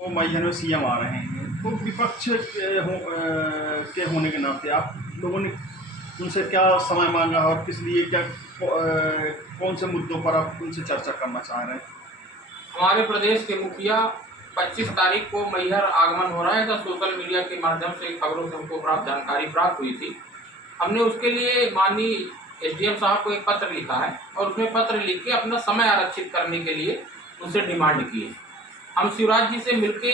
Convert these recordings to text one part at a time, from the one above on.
तो मैहर में सीएम आ रहे हैं, तो विपक्ष के होने के नाते आप लोगों ने उनसे क्या समय मांगा और किस लिए, क्या कौन से मुद्दों पर आप उनसे चर्चा करना चाह रहे हैं? हमारे प्रदेश के मुखिया 25 तारीख को मैहर आगमन हो रहा है, तो सोशल मीडिया के माध्यम से खबरों से हमको जानकारी प्राप्त हुई थी। हमने उसके लिए माननीय एसडीएम साहब को एक पत्र लिखा है और उसमें पत्र लिख के अपना समय आरक्षित करने के लिए उनसे डिमांड की है। हम शिवराज जी से मिलके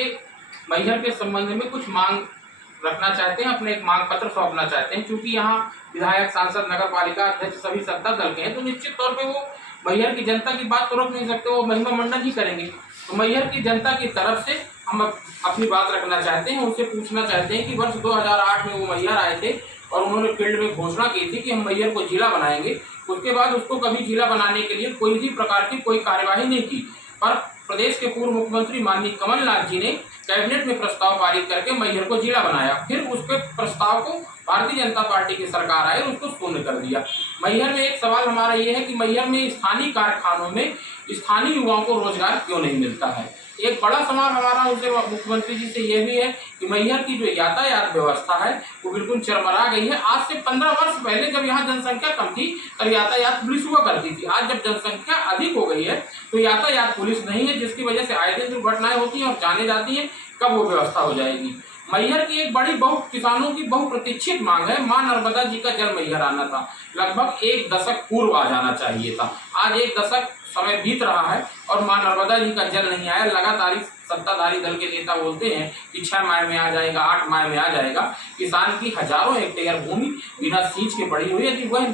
मैहर के संबंध में कुछ मांग रखना चाहते हैं, अपने एक मांग पत्र सौंपना चाहते हैं। क्योंकि यहाँ विधायक, सांसद, नगर पालिका अध्यक्ष सभी सत्ता दल के हैं, तो निश्चित तौर पे वो मैहर की जनता की बात तो रोक नहीं सकते, वो महिमा मंडन ही करेंगे। तो मैहर की जनता की तरफ से हम अपनी बात रखना चाहते हैं, उनसे पूछना चाहते हैं कि वर्ष 2008 में वो मैहर आए थे और उन्होंने फील्ड में घोषणा की थी कि हम मैहर को जिला बनाएंगे। उसके बाद उसको कभी जिला बनाने के लिए कोई भी प्रकार की कोई कार्यवाही नहीं की, पर प्रदेश के पूर्व मुख्यमंत्री माननीय कमलनाथ जी ने कैबिनेट में प्रस्ताव पारित करके मैहर को जिला बनाया। फिर उसके प्रस्ताव को भारतीय जनता पार्टी की सरकार आई और उसको शून्य कर दिया। मैहर में एक सवाल हमारा ये है कि मैहर में स्थानीय कारखानों में स्थानीय युवाओं को रोजगार क्यों नहीं मिलता है। एक बड़ा सवाल हमारा उनसे, मुख्यमंत्री जी से ये भी है कि मैहर की जो यातायात व्यवस्था है वो बिल्कुल चरमरा गई है। आज से 15 वर्ष पहले जब यहाँ जनसंख्या कम थी तब यातायात पुलिस हुआ करती थी। आज जब जनसंख्या अधिक हो गई है तो यातायात पुलिस नहीं है, जिसकी वजह से आए दिन दुर्घटनाएं होती हैं और जाने जाती हैं। कब वो व्यवस्था हो जाएगी? मैहर की एक बड़ी किसानों की बहुप्रतीक्षित मांग है, मां नर्मदा जी का जल मैहर आना था। लगभग 1 दशक पूर्व आ जाना चाहिए था। आज 1 दशक समय बीत रहा है और मां नर्मदा जी का जल नहीं आया। लगातार सत्ताधारी दल के नेता बोलते हैं कि 6 माह में आ जाएगा, 8 माह में आ जाएगा। किसान की हजारों हेक्टेयर भूमि बिना सींच के पड़ी हुई है। यदि वह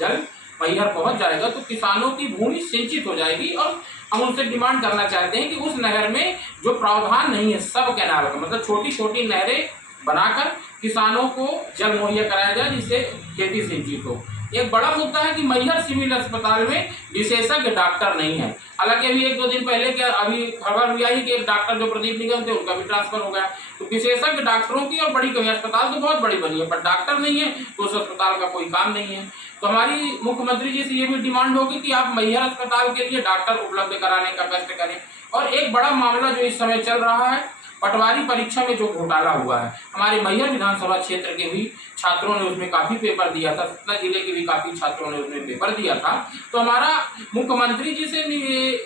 जल मैहर पहुंच जाएगा तो किसानों की भूमि सिंचित हो जाएगी। और हम उनसे डिमांड करना चाहते हैं कि उस नहर में जो प्रावधान नहीं है सब कैनाल का, मतलब छोटी छोटी नहरें बनाकर किसानों को जल मुहैया कराया जाए जिससे खेती सिंचित हो। एक बड़ा मुद्दा है कि मैहर सिविल अस्पताल में विशेषज्ञ डॉक्टर नहीं है। हालांकि अभी 1-2 दिन पहले अभी खबर हुई है कि एक डॉक्टर जो प्रदीप निगम थे उनका भी ट्रांसफर हो गया। तो विशेषज्ञ डॉक्टरों की और बड़ी कमी, अस्पताल तो बहुत बड़ी बनी है पर डॉक्टर नहीं है तो उस अस्पताल का कोई काम नहीं है। तो हमारी मुख्यमंत्री जी से ये भी डिमांड होगी कि आप मैहर अस्पताल के लिए डॉक्टर उपलब्ध कराने का कष्ट करें। और एक बड़ा मामला जो इस समय चल रहा है, पटवारी परीक्षा में जो घोटाला हुआ है, हमारे मैहर विधानसभा क्षेत्र के भी छात्रों ने उसमें काफी पेपर दिया था, सतना जिले के भी काफी छात्रों ने उसमें पेपर दिया था। तो हमारा मुख्यमंत्री जी से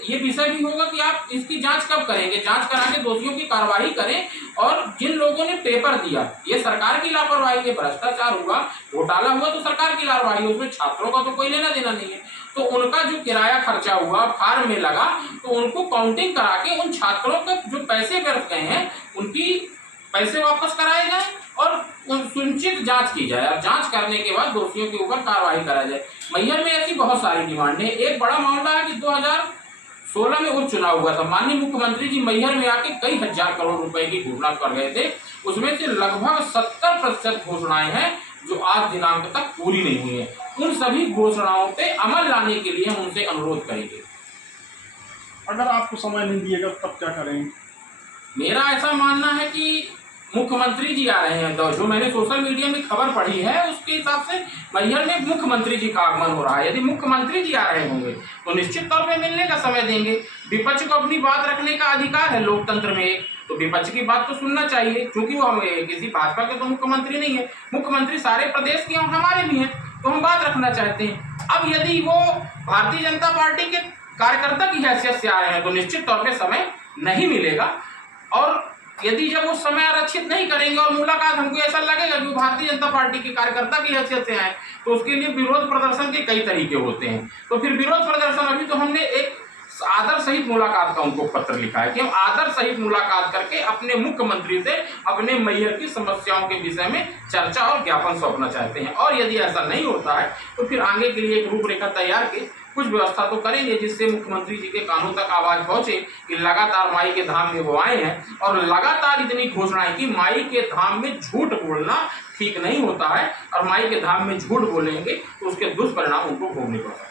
ये विषय भी होगा कि आप इसकी जांच कब करेंगे, जांच करा के दोषियों की कार्रवाई करें। और जिन लोगों ने पेपर दिया, ये सरकार की लापरवाही है, भ्रष्टाचार हुआ, घोटाला हुआ तो सरकार की लापरवाही, उसमें छात्रों का तो कोई लेना देना नहीं है। तो उनका जो किराया खर्चा हुआ, फार्म में लगा, तो उनको काउंटिंग करा के उन छात्रों के जो पैसे व्यर्थ गए हैं उनकी पैसे वापस कराए जाए और सुनिश्चित जांच की जाए। और जांच करने के बाद दोषियों के ऊपर कार्रवाई करा जाए। मैहर में ऐसी बहुत सारी डिमांड है। एक बड़ा मामला है कि 2016 में उपचुनाव हुआ था, माननीय मुख्यमंत्री जी मैहर में आके कई हजार करोड़ रुपए की घोषणा कर गए थे। उसमें से लगभग 70% घोषणाएं हैं जो आज दिनांक तक पूरी नहीं हुई है। उन सभी घोषणाओं पे अमल लाने के लिए हम उनसे अनुरोध करेंगे। अगर आपको समय नहीं दिएगा तब क्या करेंगे? मेरा ऐसा मानना है कि मुख्यमंत्री जी आ रहे हैं, तो जो मैंने सोशल मीडिया में खबर पढ़ी है उसके हिसाब से मैहर में मुख्यमंत्री जी का आगमन हो रहा है। यदि मुख्यमंत्री जी आ रहे होंगे तो निश्चित तौर पे मिलने का समय देंगे। विपक्ष को अपनी बात रखने का अधिकार है लोकतंत्र में, तो विपक्ष की बात तो सुनना चाहिए, क्योंकि वो हमें किसी भाजपा के तो मुख्यमंत्री नहीं है। मुख्यमंत्री सारे प्रदेश के और हमारे भी हैं, तो हम बात रखना चाहते हैं। अब यदि वो भारतीय जनता पार्टी के कार्यकर्ता की हैसियत से आ रहे हैं तो निश्चित तौर पर समय नहीं मिलेगा। और यदि जब वो समय आरक्षित नहीं करेंगे और मुलाकात हमको ऐसा लगेगा कि वो भारतीय जनता पार्टी के कार्यकर्ता की हैसियत से आए, तो उसके लिए विरोध प्रदर्शन के कई तरीके होते हैं। तो फिर विरोध प्रदर्शन, अभी तो हमने एक आदर सहित मुलाकात का उनको पत्र लिखा है कि हम आदर सहित मुलाकात करके अपने मुख्यमंत्री से अपने मैहर की समस्याओं के विषय में चर्चा और ज्ञापन सौंपना चाहते हैं। और यदि ऐसा नहीं होता है तो फिर आगे के लिए एक रूपरेखा तैयार के कुछ व्यवस्था तो करेंगे जिससे मुख्यमंत्री जी के कानों तक आवाज पहुंचे कि लगातार माई के धाम में वो आए हैं। और लगातार इतनी घोषणाएं कि माई के धाम में झूठ बोलना ठीक नहीं होता है, और माई के धाम में झूठ बोलेंगे तो उसके दुष्परिणाम उनको भोगने पड़ते हैं।